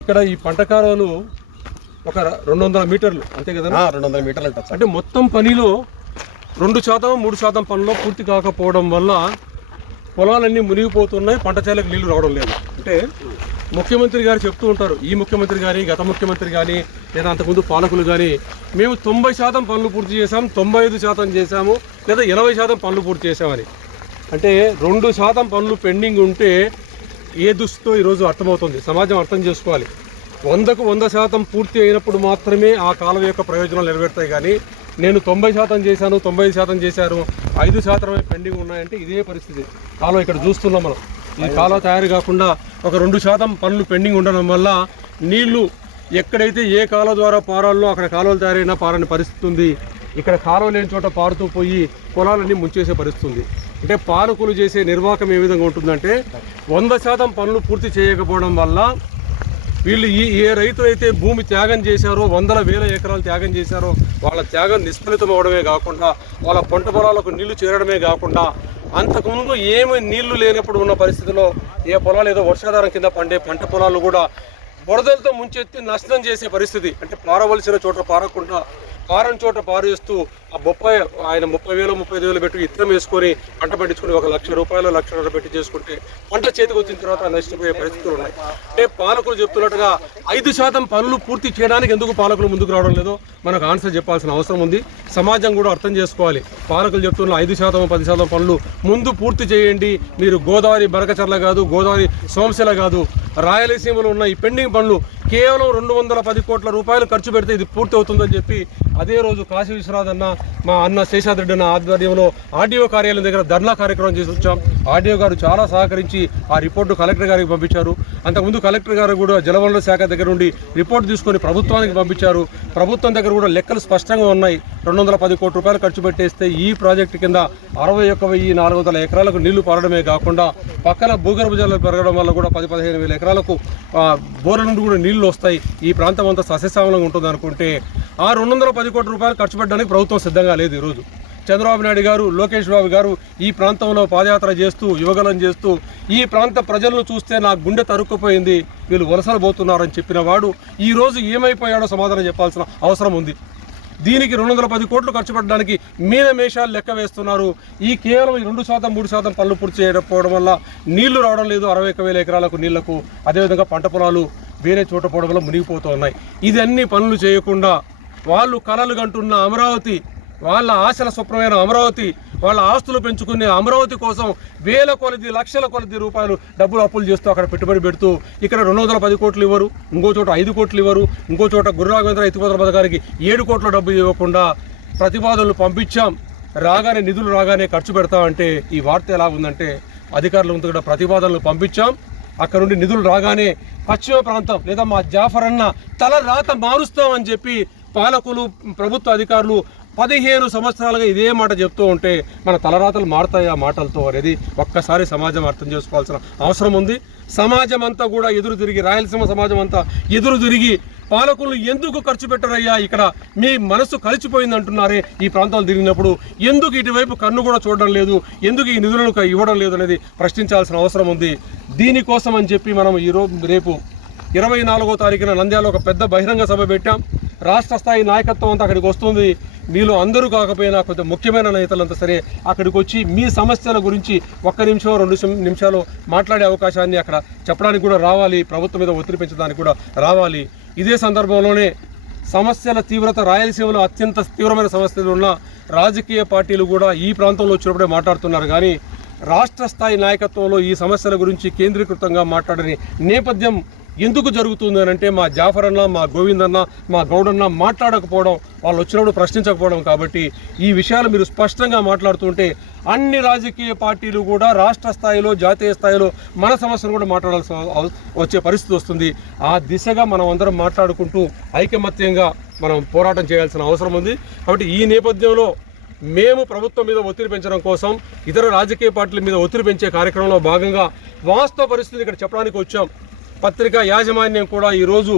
ఇక్కడ ఈ పంట కాలువలు ఒక రెండు వందల మీటర్లు అంతే కదా? రెండు వందల మీటర్లు సార్. అంటే మొత్తం పనిలో రెండు శాతం మూడు శాతం పనిలో పూర్తి కాకపోవడం వల్ల పొలాలన్నీ మునిగిపోతున్నాయి పంట చేలకు నీళ్ళు రావడం లేదు. అంటే ముఖ్యమంత్రి గారు చెప్తూ ఉంటారు ఈ ముఖ్యమంత్రి కానీ గత ముఖ్యమంత్రి కానీ లేదా అంతకుముందు పాలకులు కానీ మేము తొంభై శాతం పనులు పూర్తి చేశాం తొంభై ఐదు శాతం చేశాము లేదా ఎనభై శాతం పనులు పూర్తి చేశామని. అంటే రెండు శాతం పనులు పెండింగ్ ఉంటే ఏ దుస్థితో ఈరోజు అర్థమవుతుంది? సమాజం అర్థం చేసుకోవాలి. వందకు వంద శాతం పూర్తి అయినప్పుడు మాత్రమే ఆ కాలువ యొక్క ప్రయోజనాలు నెరవేరుతాయి కానీ నేను తొంభై శాతం చేశాను తొంభై ఐదు శాతం చేశాను ఐదు శాతమే పెండింగ్ ఉన్నాయంటే ఇదే పరిస్థితి. కాలం ఇక్కడ చూస్తున్నాం మనం. ఈ కాలం తయారు కాకుండా ఒక రెండు శాతం పనులు పెండింగ్ ఉండడం వల్ల నీళ్ళు ఎక్కడైతే ఏ కాలువ ద్వారా పారాలో అక్కడ కాలువలు తయారైనా పారని పరిస్థితి ఉంది. ఇక్కడ కాలువ లేని చోట పారుతూ పోయి పొలాలన్నీ ముంచేసే పరిస్థితి ఉంది. అంటే పాలకులు చేసే నిర్వాహకం ఏ విధంగా ఉంటుందంటే వంద శాతం పనులు పూర్తి చేయకపోవడం వల్ల వీళ్ళు ఈ ఏ రైతు అయితే భూమి త్యాగం చేశారో వందల వేల ఎకరాలు త్యాగం చేశారో వాళ్ళ త్యాగం నిష్ఫలితం అవడమే కాకుండా వాళ్ళ పంట పొలాలకు నీళ్ళు చేరడమే కాకుండా అంతకుముందు ఏమి నీళ్ళు లేనప్పుడు ఉన్న పరిస్థితిలో ఏ పొలాలు ఏదో వర్షాధారం కింద పండే పంట పొలాలు కూడా బురదలతో ముంచెత్తి నష్టం చేసే పరిస్థితి. అంటే పారవలసిన చోట పారకుండా పారని చోట పారేస్తూ ఆ బొప్పాయి ఆయన ముప్పై వేలు ముప్పై ఐదు వేలు పెట్టి ఇత్తనం వేసుకొని పంట పండించుకొని ఒక లక్ష రూపాయలు లక్షన్నర పెట్టి చేసుకుంటే పంట చేతికి వచ్చిన తర్వాత నష్టపోయే పరిస్థితులు ఉన్నాయి. అంటే పాలకులు చెప్తున్నట్టుగా ఐదు శాతం పనులు పూర్తి చేయడానికి ఎందుకు పాలకులు ముందుకు రావడం లేదో? మనకు ఆన్సర్ చెప్పాల్సిన అవసరం ఉంది. సమాజం కూడా అర్థం చేసుకోవాలి. పాలకులు చెప్తున్న ఐదు శాతం పది శాతం పనులు ముందు పూర్తి చేయండి. మీరు గోదావరి బరకచర్ల కాదు గోదావరి సోమశిల కాదు రాయలసీమలో ఉన్న ఈ పెండింగ్ పనులు కేవలం రెండు వందల పది కోట్ల రూపాయలు ఖర్చు పెడితే ఇది పూర్తి అవుతుందని చెప్పి అదే రోజు కాశీ విశ్వనాథ్ అన్న మా అన్న శేషాద్రెడ్డి అన్న ఆధ్వర్యంలో ఆర్డీఓ కార్యాలయం దగ్గర ధర్నా కార్యక్రమం చేసి వచ్చాం. ఆర్డీఓ గారు చాలా సహకరించి ఆ రిపోర్టు కలెక్టర్ గారికి పంపించారు. అంతకుముందు కలెక్టర్ గారు కూడా జలవనరుల శాఖ దగ్గర నుండి రిపోర్ట్ తీసుకొని ప్రభుత్వానికి పంపించారు. ప్రభుత్వం దగ్గర కూడా లెక్కలు స్పష్టంగా ఉన్నాయి. రెండు వందల పది కోట్ల రూపాయలు ఖర్చు పెట్టేస్తే ఈ ప్రాజెక్టు కింద అరవై ఒక్క వెయ్యి నాలుగు వందల ఎకరాలకు నీళ్ళు పారడమే కాకుండా పక్కన భూగర్భ జలాలు పెరగడం వల్ల కూడా పది పదిహేను వేల ఎకరాలకు బోర్ల నుండి కూడా నీళ్ళు వస్తాయి. ఈ ప్రాంతం అంతా సస్యశ్యామలంగా ఉంటుంది అనుకుంటే ఆ రెండు వందల పది కోట్ల రూపాయలు ఖర్చు పెట్టడానికి ప్రభుత్వం సిద్ధంగా లేదు ఈరోజు. చంద్రబాబు నాయుడు గారు లోకేష్ బాబు గారు ఈ ప్రాంతంలో పాదయాత్ర చేస్తూ యువగలం చేస్తూ ఈ ప్రాంత ప్రజలను చూస్తే నా గుండె తరుక్కుపోయింది. వీళ్ళు వలసలు పోతున్నారని చెప్పిన వాడు ఈరోజు ఏమైపోయాడో సమాధానం చెప్పాల్సిన అవసరం ఉంది. దీనికి రెండు వందల పది కోట్లు ఖర్చు పెట్టడానికి మీద మేషాలు లెక్క వేస్తున్నారు. ఈ కేవలం ఈ రెండు శాతం మూడు శాతం పనులు పూర్తి చేయకపోవడం వల్ల నీళ్ళు రావడం లేదు. అరవై ఒక వేల ఎకరాలకు నీళ్ళకు అదేవిధంగా పంట పొలాలు వేరే చోట పోవడం వల్ల మునిగిపోతూ ఉన్నాయి ఇది అన్ని పనులు చేయకుండా వాళ్ళు కలలు కంటున్న అమరావతి వాళ్ళ ఆశల స్వప్నమైన అమరావతి వాళ్ళ ఆస్తులు పెంచుకునే అమరావతి కోసం వేల కొలది లక్షల కొలది రూపాయలు డబ్బులు అప్పులు చేస్తూ అక్కడ పెట్టుబడి పెడుతూ ఇక్కడ రెండు వందల పది కోట్లు ఇవ్వరు ఇంకో చోట ఐదు కోట్లు ఇవ్వరు ఇంకో చోట గురురాఘవేంద్ర ఎత్తిపోతల పథకానికి ఏడు కోట్ల డబ్బు ఇవ్వకుండా ప్రతిపాదనలు పంపించాం. రాగానే నిధులు రాగానే ఖర్చు పెడతామంటే ఈ వార్త ఎలా ఉందంటే అధికారుల ముందు కూడా ప్రతిపాదనలు పంపించాం. అక్కడ నుండి నిధులు రాగానే పశ్చిమ ప్రాంతం లేదా మా జాఫర్ అన్న తల రాత మారుస్తామని చెప్పి పాలకులు ప్రభుత్వ అధికారులు పదిహేను సంవత్సరాలుగా ఇదే మాట చెప్తూ ఉంటే మన తలరాతలు మారుతాయి ఆ మాటలతో అనేది ఒక్కసారి సమాజం అర్థం చేసుకోవాల్సిన అవసరం ఉంది. సమాజం అంతా కూడా ఎదురు తిరిగి రాయలసీమ సమాజం అంతా ఎదురు తిరిగి పాలకులు ఎందుకు ఖర్చు పెట్టరయ్యా? ఇక్కడ మీ మనసు కలిసిపోయింది అంటున్నారే ఈ ప్రాంతాలు తిరిగినప్పుడు. ఎందుకు ఇటువైపు కన్ను కూడా చూడడం లేదు? ఎందుకు ఈ నిధులను ఇవ్వడం లేదు అనేది ప్రశ్నించాల్సిన అవసరం ఉంది. దీనికోసం అని చెప్పి మనం ఈరోజు రేపు ఇరవై నాలుగో తారీఖున నంద్యాల ఒక పెద్ద బహిరంగ సభ పెట్టాం. రాష్ట్ర స్థాయి నాయకత్వం అంతా అక్కడికి వస్తుంది. మీలో అందరూ కాకపోయినా కొంత ముఖ్యమైన నేతలంతా సరే అక్కడికి వచ్చి మీ సమస్యల గురించి ఒక్క నిమిషం రెండు నిమిషాలు మాట్లాడే అవకాశాన్ని అక్కడ చెప్పడానికి కూడా రావాలి. ప్రభుత్వం మీద ఒత్తిడి పెంచడానికి కూడా రావాలి. ఇదే సందర్భంలోనే సమస్యల తీవ్రత రాయలసీమలో అత్యంత తీవ్రమైన సమస్యలు ఉన్న రాజకీయ పార్టీలు కూడా ఈ ప్రాంతంలో వచ్చినప్పుడే మాట్లాడుతున్నారు. కానీ రాష్ట్ర స్థాయి నాయకత్వంలో ఈ సమస్యల గురించి కేంద్రీకృతంగా మాట్లాడని నేపథ్యం ఎందుకు జరుగుతుంది అని అంటే మా జాఫర్ అన్న మా గోవిందన్న మా గౌడన్న మాట్లాడకపోవడం వాళ్ళు వచ్చినప్పుడు ప్రశ్నించకపోవడం కాబట్టి ఈ విషయాలు మీరు స్పష్టంగా మాట్లాడుతుంటే అన్ని రాజకీయ పార్టీలు కూడా రాష్ట్ర స్థాయిలో జాతీయ స్థాయిలో మన సమస్యను కూడా మాట్లాడాల్సిన వచ్చే పరిస్థితి వస్తుంది. ఆ దిశగా మనం అందరం మాట్లాడుకుంటూ ఐకమత్యంగా మనం పోరాటం చేయాల్సిన అవసరం ఉంది. కాబట్టి ఈ నేపథ్యంలో మేము ప్రభుత్వం మీద ఒత్తిడి పెంచడం కోసం ఇతర రాజకీయ పార్టీల మీద ఒత్తిడి పెంచే కార్యక్రమంలో భాగంగా వాస్తవ పరిస్థితిని ఇక్కడ చెప్పడానికి వచ్చాం. పత్రికా యాజమాన్యం కూడా ఈరోజు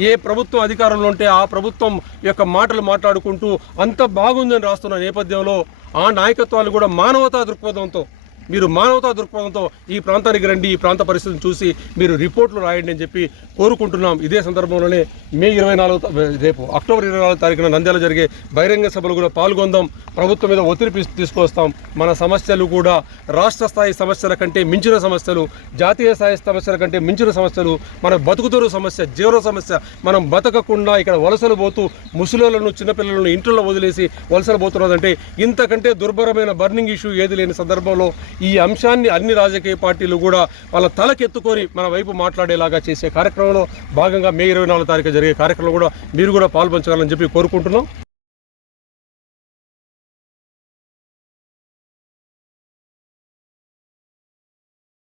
ఏ ప్రభుత్వం అధికారంలో ఉంటే ఆ ప్రభుత్వం యొక్క మాటలు మాట్లాడుకుంటూ అంత బాగుందని రాస్తున్న నేపథ్యంలో ఆ నాయకత్వాలు కూడా మానవతా దృక్పథంతో మీరు మానవతా దృక్పథంతో ఈ ప్రాంతానికి రండి ఈ ప్రాంత పరిస్థితిని చూసి మీరు రిపోర్ట్లు రాయండి అని చెప్పి కోరుకుంటున్నాం. ఇదే సందర్భంలోనే మే ఇరవై నాలుగు రేపు అక్టోబర్ ఇరవై నాలుగు తారీఖున నంద్యాల జరిగే బహిరంగ సభలు కూడా పాల్గొందాం. ప్రభుత్వం మీద ఒత్తిడి తీసుకొస్తాం. మన సమస్యలు కూడా రాష్ట్ర స్థాయి సమస్యల కంటే మించిన సమస్యలు జాతీయ స్థాయి సమస్యల కంటే మించిన సమస్యలు మన బతుకుతూరు సమస్య జీవన సమస్య మనం బతకకుండా ఇక్కడ వలసలు పోతూ ముసలిలను చిన్నపిల్లలను ఇంట్లో వదిలేసి వలసలు పోతున్నదంటే ఇంతకంటే దుర్భరమైన బర్నింగ్ ఇష్యూ ఏది లేని సందర్భంలో ఈ అంశాన్ని అన్ని రాజకీయ పార్టీలు కూడా వాళ్ళ తలకెత్తుకొని మన వైపు మాట్లాడేలాగా చేసే కార్యక్రమంలో భాగంగా మే ఇరవై నాలుగు తారీఖు జరిగే కార్యక్రమంలో కూడా మీరు కూడా పాల్పంచాలని చెప్పి కోరుకుంటున్నాం.